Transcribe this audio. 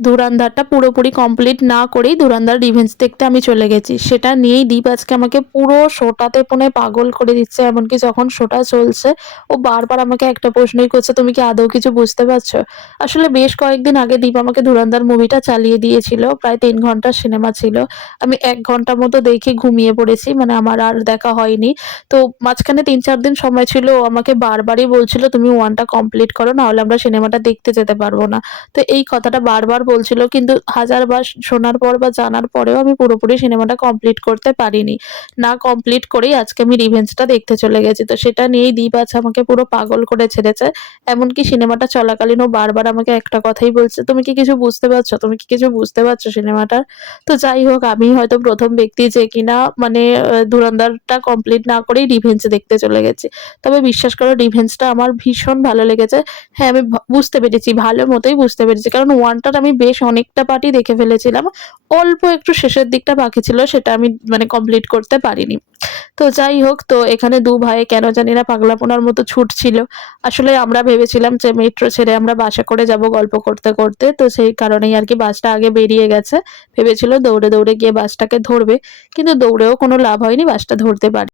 ধুরন্ধরটা পুরোপুরি কমপ্লিট না করেই ধুরন্ধর রিভেঞ্জ দেখতে আমি চলে গেছি। সেটা নিয়েই দীপ আজকে আমাকে পুরো শোটাতে পাগল করে দিচ্ছে। এমনকি যখন শোটা চলছে ও বারবার আমাকে একটা প্রশ্নই করছে, "তুমি কি আদৌ কিছু বুঝতে পারছো?" আসলে বেশ কয়েকদিন আগে দীপ আমাকে ধুরন্ধর মুভিটা চালিয়ে দিয়েছিল। প্রায় ৩ ঘন্টার সিনেমা ছিল। আমি ১ ঘন্টা মতো দেখে ঘুমিয়ে পড়েছি। মানে আমার আর দেখা হয়নি। তো মাঝখানে ৩-৪ দিন সময় ছিল ও আমাকে বারবারই বলছিল, "তুমি 1 টা কমপ্লিট করো, নাহলে আমরা সিনেমাটা দেখতে যেতে পারব না।" তো এই কথাটা বারবার বলছিল, কিন্তু হাজারবার শোনার পর বা জানার পরেও আমি পুরোপুরি সিনেমাটা কমপ্লিট করতে পারিনি। না কমপ্লিট করেই আজকে আমি রিভেঞ্জটা দেখতে চলে গেছি। তো সেটা নিয়েই দীপ আজ আমাকে পুরো পাগল করে ছেড়েছে। এমনকি সিনেমাটা চলাকালীন ও বারবার আমাকে একটা কথাই বলছে, "তুমি কি কিছু বুঝতে পারছো? তুমি কি কিছু বুঝতে পারছো সিনেমাটার?" তো যাই হোক, আমিই হয়তো ১ম ব্যক্তি যে কিনা মানে ধুরন্ধরটা কমপ্লিট না করেই রিভেঞ্জ দেখতে চলে গেছি। তবে বিশ্বাস করো, রিভেঞ্জটা আমার ভীষণ ভালো লেগেছে। হ্যাঁ, আমি বুঝতে পেরেছি, ভালো মতোই বুঝতে পেরেছি। কারণ 1 টার আমি বেশ অনেকটা পার্টই দেখে ফেলেছিলাম। অল্প একটু শেষের দিকটা বাকি ছিল, সেটা আমি মানে কমপ্লিট করতে পারিনি। তো যাই হোক, তো এখানে ২ ভাই কেন জানি না পাগলাপোনার মতো ছুটছিল। আসলে আমরা ভেবেছিলাম যে মেট্রো ছেড়ে আমরা বাসে করে যাবো গল্প করতে, করতে। তো সেই কারণেই আরকি বাসটা আগে বেরিয়ে গেছে। ভেবেছিল দৌড়ে, দৌড়ে গিয়ে বাসটাকে ধরবে। কিন্তু দৌড়েও কোনো লাভ হয়নি, বাসটা ধরতে পারে